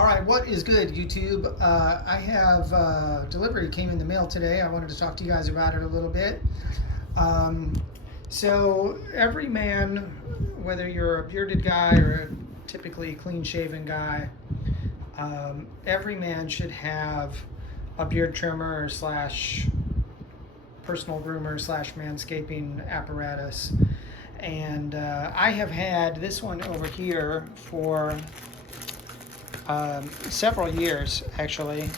All right, what is good, YouTube? I have delivery came in the mail today. I wanted to talk to you guys about it a little bit. Um, so every man, whether you're a bearded guy or a typically clean-shaven guy, every man should have a beard trimmer slash personal groomer slash manscaping apparatus. And I have had this one over here for several years, actually.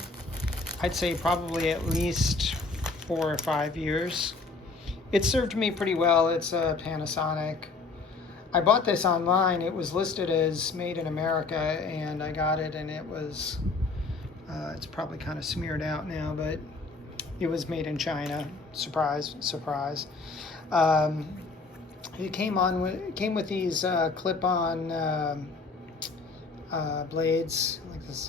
I'd say probably at least 4 or 5 years. It served me pretty well. It's a Panasonic. I bought this online. It was listed as made in America, and I got it, and it was, it's probably kind of smeared out now, but it was made in China. Surprise, surprise. It came with these clip-on blades like this.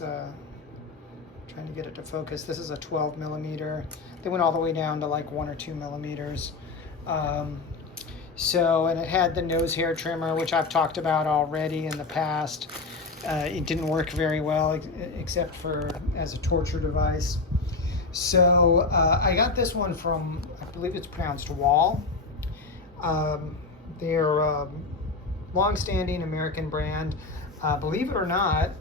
Trying to get it to focus. This is a 12 millimeter. They went all the way down to like 1 or 2 millimeters. And it had the nose hair trimmer, which I've talked about already in the past. It didn't work very well except for as a torture device. So I got this one from, I believe it's pronounced Wahl. They're a long-standing American brand. Believe it or not,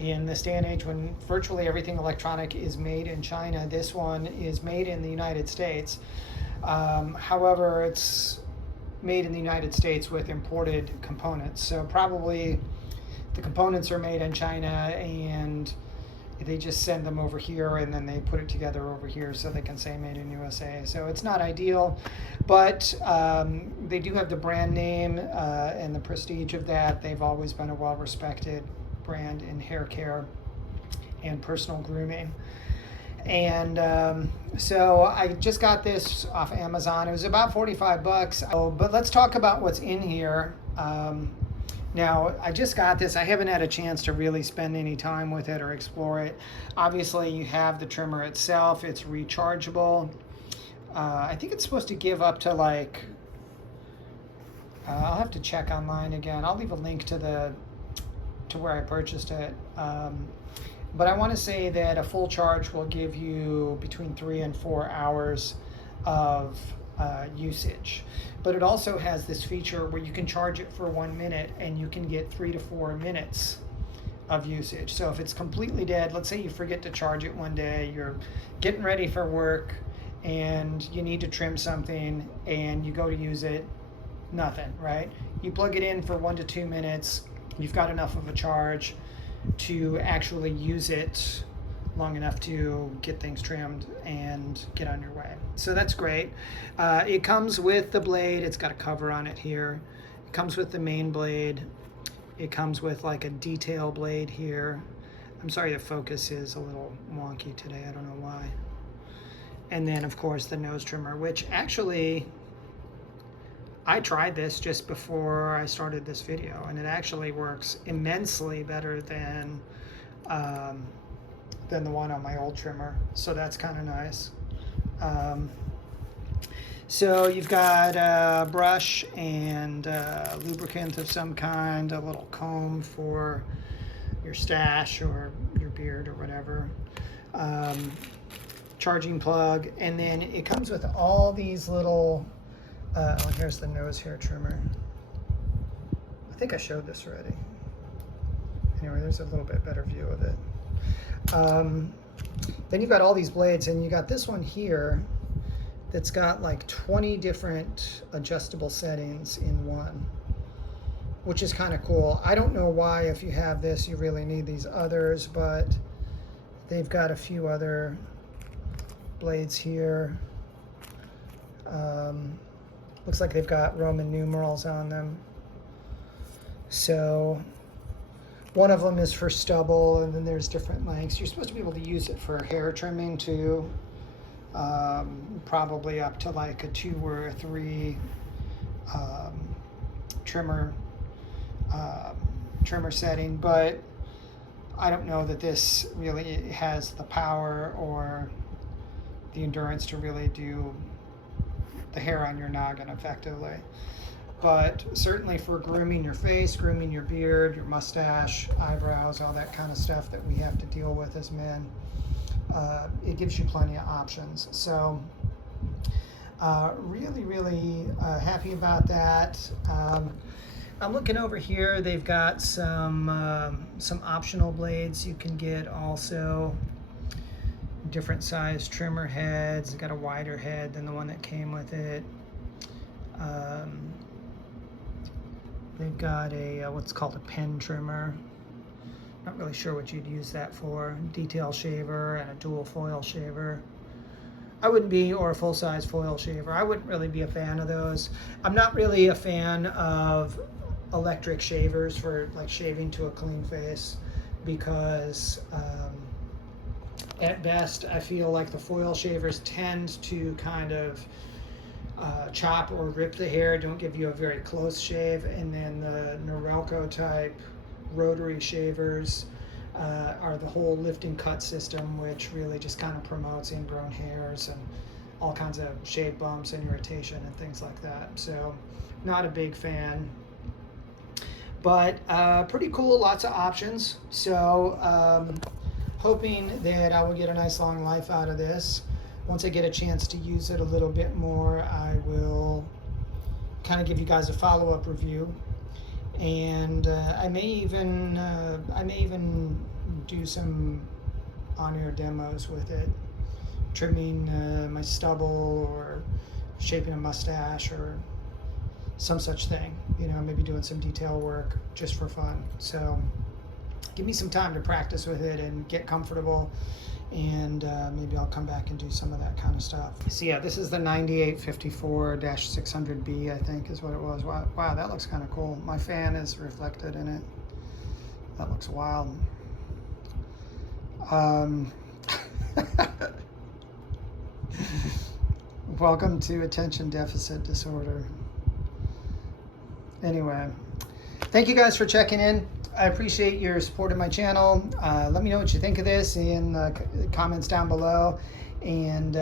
in this day and age when virtually everything electronic is made in China, this one is made in the United States. However, it's made in the United States with imported components. So probably the components are made in China and they just send them over here and then they put it together over here so they can say made in USA. So it's not ideal, but they do have the brand name and the prestige of that. They've always been a well-respected brand in hair care and personal grooming. And so I just got this off Amazon. It was about 45 bucks. But let's talk about what's in here. Now, I just got this. I haven't had a chance to really spend any time with it or explore it. Obviously, you have the trimmer itself. It's rechargeable. I think it's supposed to give up to like, I'll have to check online again. I'll leave a link to where I purchased it. But I want to say that a full charge will give you between 3 and 4 hours of usage. But it also has this feature where you can charge it for 1 minute and you can get 3 to 4 minutes of usage. So if it's completely dead, let's say you forget to charge it one day, you're getting ready for work and you need to trim something and you go to use it, nothing, right? You plug it in for 1 to 2 minutes, you've got enough of a charge to actually use it long enough to get things trimmed and get on your way. So that's great. It comes with the blade. It's got a cover on it here. It comes with the main blade. It comes with like a detail blade here. I'm sorry the focus is a little wonky today. I don't know why. And then of course the nose trimmer, which actually I tried this just before I started this video, and it actually works immensely better than the one on my old trimmer. So that's kind of nice. So you've got a brush and lubricant of some kind, a little comb for your stash or your beard or whatever. Charging plug, and then it comes with all these little here's the nose hair trimmer. I think I showed this already. Anyway, there's a little bit better view of it. Then you've got all these blades, and you got this one here that's got like 20 different adjustable settings in one, which is kind of cool. I don't know why, if you have this, you really need these others, but they've got a few other blades here. Looks like they've got Roman numerals on them. So one of them is for stubble, and then there's different lengths. You're supposed to be able to use it for hair trimming too. Probably up to like a 2 or a 3 trimmer setting, but I don't know that this really has the power or the endurance to really do the hair on your noggin effectively. but certainly for grooming your face, grooming your beard, your mustache, eyebrows, all that kind of stuff that we have to deal with as men, it gives you plenty of options. So really happy about that. I'm looking over here. They've got some optional blades you can get also. Different size trimmer heads. They've got a wider head than the one that came with it. They've got a what's called a pen trimmer. Not really sure what you'd use that for. Detail shaver and a dual foil shaver. I wouldn't be, or a full-size foil shaver. I wouldn't really be a fan of those. I'm not really a fan of electric shavers for like shaving to a clean face, because at best I feel like the foil shavers tend to kind of chop or rip the hair, don't give you a very close shave, and then the Norelco type rotary shavers are the whole lift and cut system, which really just kind of promotes ingrown hairs and all kinds of shave bumps and irritation and things like that. So not a big fan, but pretty cool, lots of options. So hoping that I will get a nice long life out of this. Once I get a chance to use it a little bit more, I will kind of give you guys a follow-up review, and I may even do some on-air demos with it, trimming my stubble or shaping a mustache or some such thing. You know, maybe doing some detail work just for fun. So give me some time to practice with it and get comfortable, and maybe I'll come back and do some of that kind of stuff. So yeah, this is the 9854-600B, I think is what it was. Wow, that looks kind of cool. My fan is reflected in it. That looks wild. Welcome to attention deficit disorder. Anyway, thank you guys for checking in. I appreciate your support of my channel. Let me know what you think of this in the comments down below, and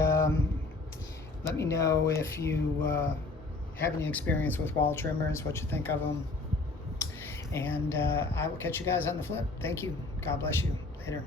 let me know if you have any experience with Wahl trimmers, what you think of them, and I will catch you guys on the flip. Thank you. God bless you. Later.